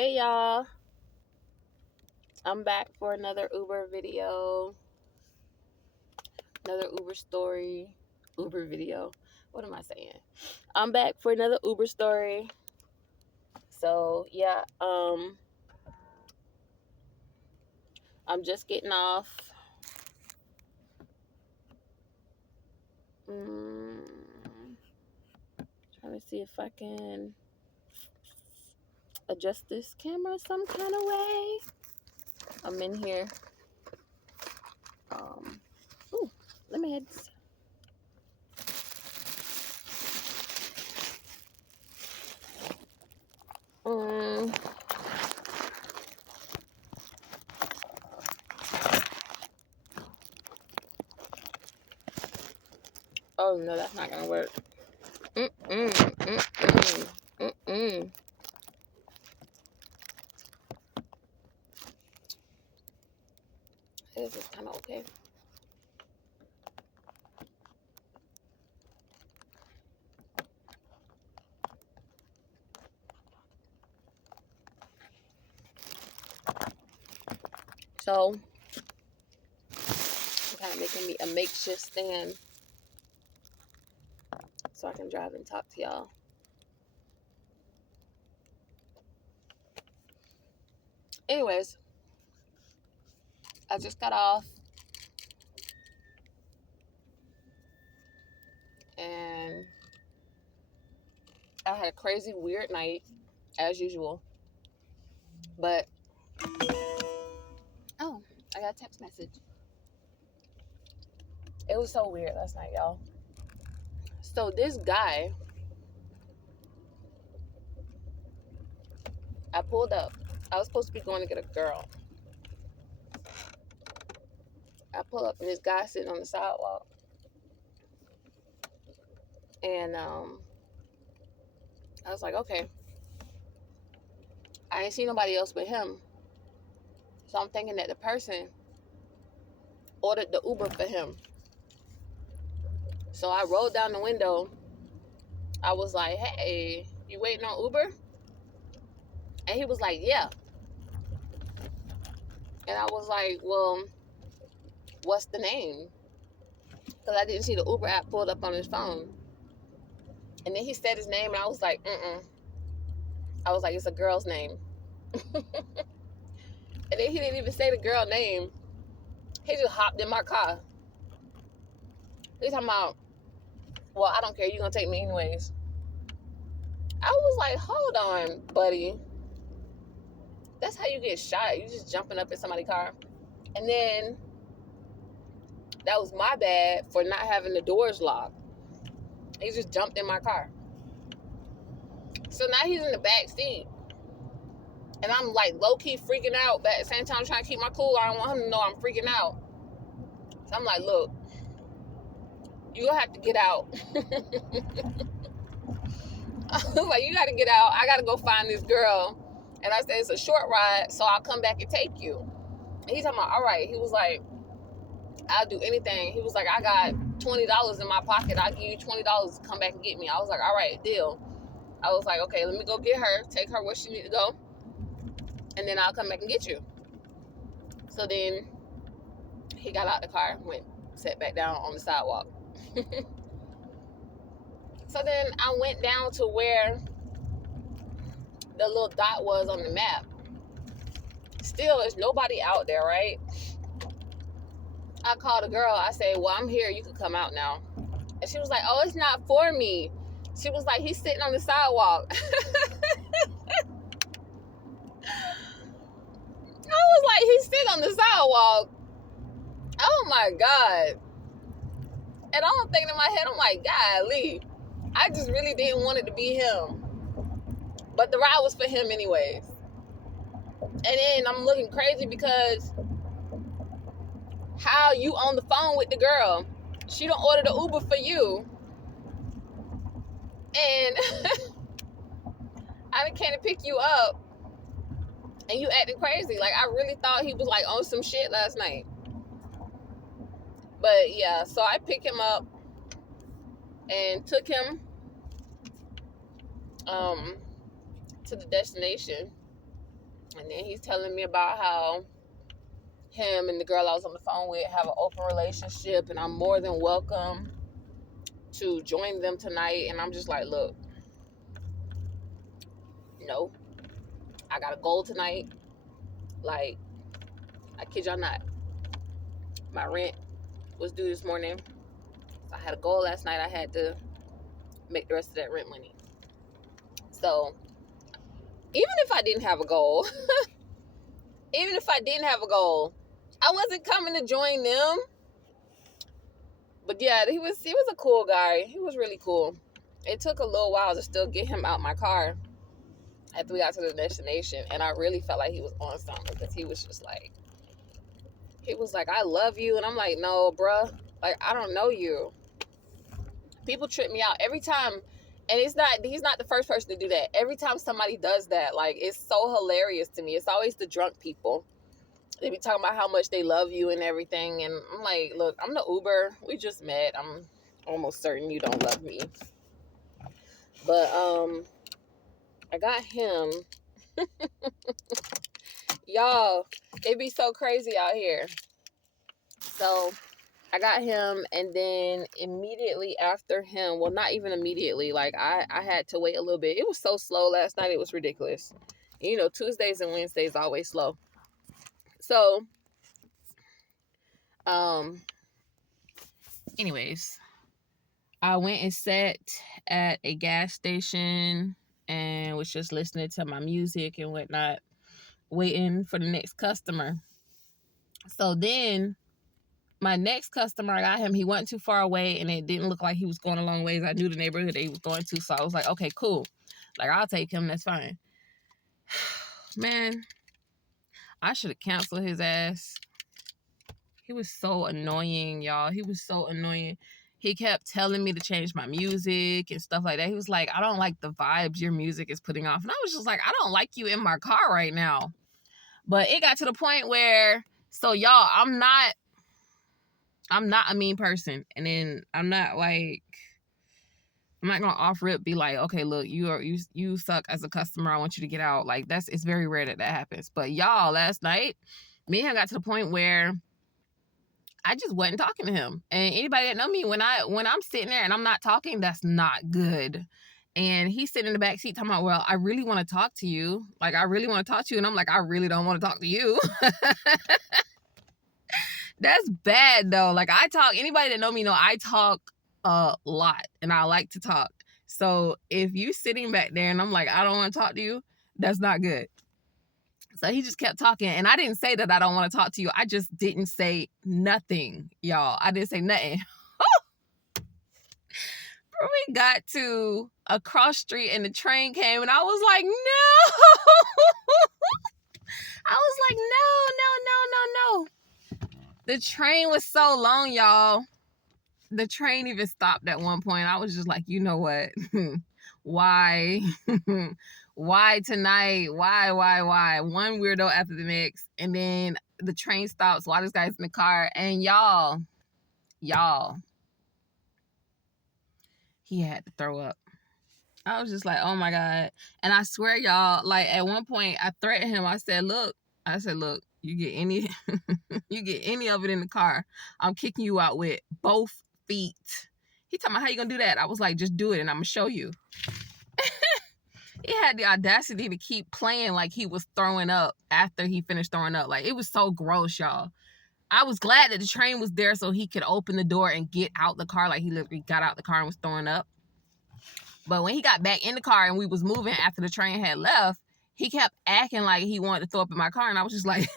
Hey y'all, I'm back for another Uber video, another Uber story, Uber video. What am I saying? I'm back for another Uber story. So yeah, I'm just getting off. Trying to see if I can adjust this camera some kind of way. I'm in here. Ooh, let me head. Um, oh no, that's not gonna work. This is kind of okay. So, I'm kind of making me a makeshift stand so I can drive and talk to y'all. Anyways, I just got off and I had a crazy, weird night as usual. But, oh, I got a text message. It was so weird last night, y'all. So, this guy, I pulled up. I was supposed to be going to get a girl. I pull up and this guy sitting on the sidewalk. And I was like, okay. I ain't seen nobody else but him. So I'm thinking that the person ordered the Uber for him. So I rolled down the window. I was like, hey, you waiting on Uber? And he was like, yeah. And I was like, well, what's the name? Because I didn't see the Uber app pulled up on his phone. And then he said his name, and I was like, I was like, it's a girl's name. And then he didn't even say the girl name. He just hopped in my car. He's talking about, well, I don't care. You're going to take me anyways. I was like, hold on, buddy. That's how you get shot. You just jumping up in somebody's car. And then that was my bad for not having the doors locked. He just jumped in my car. So now he's in the back seat. And I'm like low-key freaking out. But at the same time, I'm trying to keep my cool. I don't want him to know I'm freaking out. So I'm like, look, you're going to have to get out. I was like, you got to get out. I got to go find this girl. And I said, it's a short ride, so I'll come back and take you. And he's talking about, all right. He was like, I'll do anything. He was like, I got $20 in my pocket. I'll give you $20 to come back and get me. I was like, all right, deal. I was like, okay, let me go get her, take her where she need to go, and then I'll come back and get you. So then he got out the car, went, sat back down on the sidewalk. So then I went down to where the little dot was on the map. Still, there's nobody out there, right? I called a girl. I said, well, I'm here. You can come out now. And she was like, oh, it's not for me. She was like, he's sitting on the sidewalk. I was like, he's sitting on the sidewalk. Oh my God. And I'm thinking in my head, I'm like, golly, I just really didn't want it to be him. But the ride was for him anyways. And then I'm looking crazy because how you on the phone with the girl? She don't order the Uber for you. And I came to pick you up. And you acting crazy. Like, I really thought he was, like, on some shit last night. But, yeah, so I picked him up and took him to the destination. And then he's telling me about how him and the girl I was on the phone with have an open relationship, and I'm more than welcome to join them tonight. And I'm just like, look, no, I got a goal tonight. Like, I kid y'all not, my rent was due this morning. So I had a goal last night. I had to make the rest of that rent money. So even if I didn't have a goal, I wasn't coming to join them. But yeah, he was a cool guy. He was really cool. It took a little while to still get him out my car after we got to the destination, and I really felt like he was on something, because he was like, I love you, and I'm like, no, bruh, like, I don't know you. People trip me out every time, and he's not the first person to do that. Every time somebody does that, like, it's so hilarious to me. It's always the drunk people. They be talking about how much they love you and everything, and I'm like, look, I'm the Uber. We just met. I'm almost certain you don't love me. But I got him. Y'all, it be so crazy out here. So I got him, and then immediately after him, well, not even immediately, like I had to wait a little bit. It was so slow last night, it was ridiculous. You know, Tuesdays and Wednesdays always slow. So anyways, I went and sat at a gas station and was just listening to my music and whatnot, waiting for the next customer. So then my next customer, I got him, he wasn't too far away, and it didn't look like he was going a long ways. I knew the neighborhood that he was going to, so I was like, okay, cool. Like, I'll take him, that's fine. Man, I should have canceled his ass. He was so annoying, y'all. He was so annoying. He kept telling me to change my music and stuff like that. He was like, I don't like the vibes your music is putting off. And I was just like, I don't like you in my car right now. But it got to the point where, so y'all, I'm not a mean person. And then I'm not gonna off rip be like, okay, look, you suck as a customer. I want you to get out. Like, it's very rare that happens. But y'all, last night, me and him got to the point where I just wasn't talking to him. And anybody that know me, when I'm sitting there and I'm not talking, that's not good. And he's sitting in the back seat talking about, well, I really want to talk to you. Like, I really want to talk to you. And I'm like, I really don't want to talk to you. That's bad though. Like, anybody that know me know I talk a lot and I like to talk. So if you sitting back there and I'm like, I don't want to talk to you, that's not good. So he just kept talking, and I didn't say that I don't want to talk to you. I just didn't say nothing, y'all. I didn't say nothing. We got to a cross street and the train came, and I was like, no. I was like, no. The train was so long, y'all. The train even stopped at one point. I was just like, you know what? Why? Why tonight? Why? One weirdo after the next. And then the train stops while this guy's in the car. And y'all, he had to throw up. I was just like, oh my God. And I swear, y'all, like, at one point I threatened him. I said, look, you get any of it in the car, I'm kicking you out with both feet. He told me, how you gonna do that? I was like, just do it and I'm gonna show you. He had the audacity to keep playing like he was throwing up after he finished throwing up. Like, it was so gross, y'all. I was glad that the train was there so he could open the door and get out the car. Like, he literally got out the car and was throwing up. But when he got back in the car and we was moving after the train had left, he kept acting like he wanted to throw up in my car. And I was just like,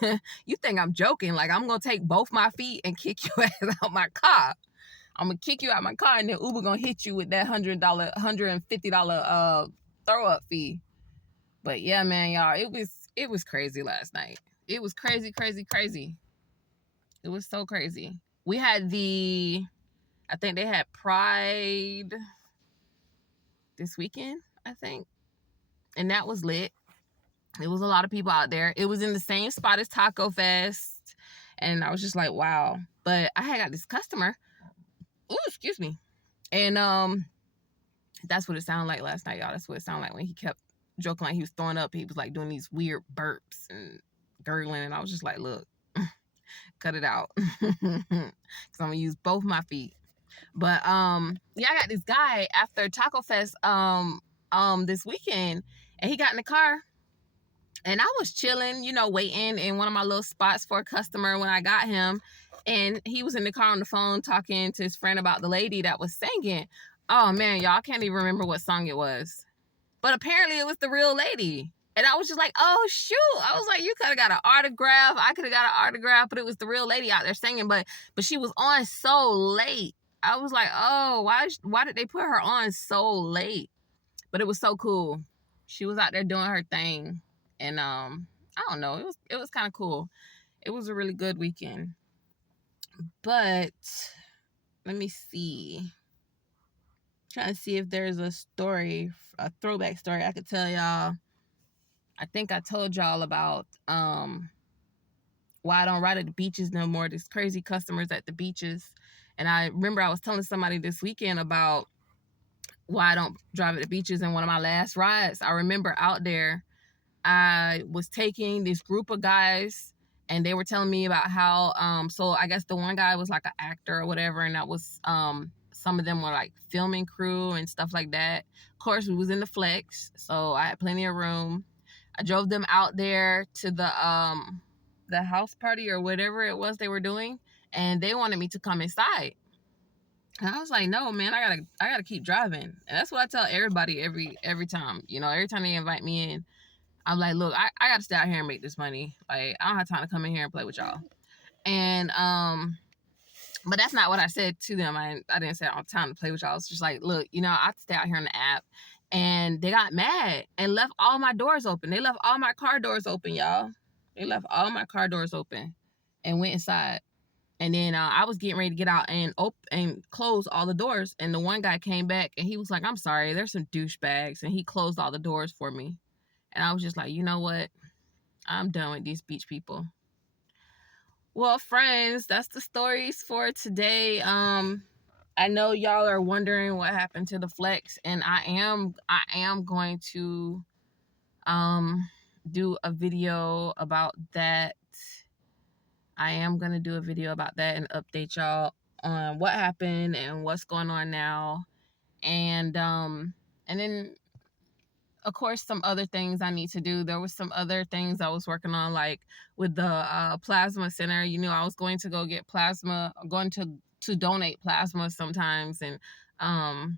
you think I'm joking? Like, I'm going to take both my feet and kick your ass out my car. I'm going to kick you out my car, and then Uber going to hit you with that $150 throw up fee. But yeah, man, y'all, it was crazy last night. It was crazy. It was so crazy. We had I think they had Pride this weekend, I think. And that was lit. It was a lot of people out there. It was in the same spot as Taco Fest. And I was just like, wow. But I had got this customer. Ooh, excuse me. And that's what it sounded like last night, y'all. That's what it sounded like when he kept joking like he was throwing up. He was like doing these weird burps and gurgling, and I was just like, look, cut it out, because I'm gonna use both my feet. But yeah, I got this guy after Taco Fest this weekend, and he got in the car, and I was chilling, you know, waiting in one of my little spots for a customer when I got him, and he was in the car on the phone talking to his friend about the lady that was singing. Oh man, y'all, I can't even remember what song it was, but apparently it was the real lady. And I was just like, oh shoot. I was like, you could have got an autograph. I could have got an autograph, but it was the real lady out there singing. But she was on so late. I was like, oh, why did they put her on so late? But it was so cool. She was out there doing her thing. And I don't know, it was kind of cool. It was a really good weekend. But let me see. Trying to see if there's a story, a throwback story I could tell y'all. I think I told y'all about why I don't ride at the beaches no more. There's crazy customers at the beaches. And I remember I was telling somebody this weekend about why I don't drive at the beaches. And one of my last rides, I remember out there, I was taking this group of guys, and they were telling me about how so I guess the one guy was like an actor or whatever, and that was some of them were like filming crew and stuff like that. Of course, we was in the flex, so I had plenty of room. I drove them out there to the house party or whatever it was they were doing, and they wanted me to come inside. And I was like, no, man, I gotta keep driving. And that's what I tell everybody every time. You know, every time they invite me in, I'm like, look, I gotta stay out here and make this money. Like, I don't have time to come in here and play with y'all. And but that's not what I said to them. I didn't say I don't have time to play with y'all. It's just like, look, you know, I have to stay out here on the app. And they got mad and left all my doors open. They left all my car doors open, y'all. They left all my car doors open and went inside. And then I was getting ready to get out and close all the doors. And the one guy came back and he was like, I'm sorry, there's some douchebags. And he closed all the doors for me. And I was just like, you know what? I'm done with these beach people. Well, friends, that's the stories for today. I know y'all are wondering what happened to the flex, and I am going to do a video about that. I am going to do a video about that and update y'all on what happened and what's going on now. And then of course some other things I need to do. There was some other things I was working on, like with the plasma center. You know, I was going to go get plasma, going to donate plasma sometimes, and I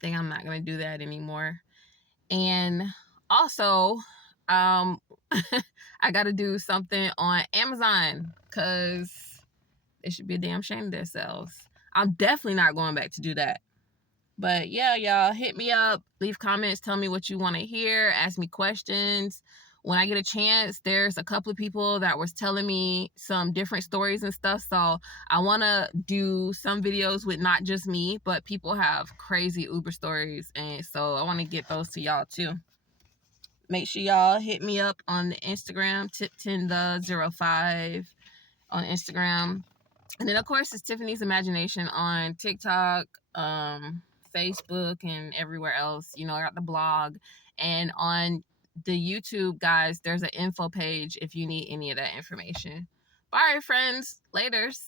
think I'm not going to do that anymore. And also I got to do something on Amazon, because they should be a damn shame of themselves. I'm definitely not going back to do that. But yeah, y'all, hit me up, leave comments, tell me what you want to hear, ask me questions. When I get a chance, there's a couple of people that was telling me some different stories and stuff. So I want to do some videos with not just me, but people have crazy Uber stories. And so I want to get those to y'all too. Make sure y'all hit me up on the Instagram, Tip10the05 on Instagram. And then, of course, it's Tiffany's Imagination on TikTok, Facebook, and everywhere else. You know, I got the blog. And on the YouTube, guys, there's an info page if you need any of that information. Bye, friends. Laters.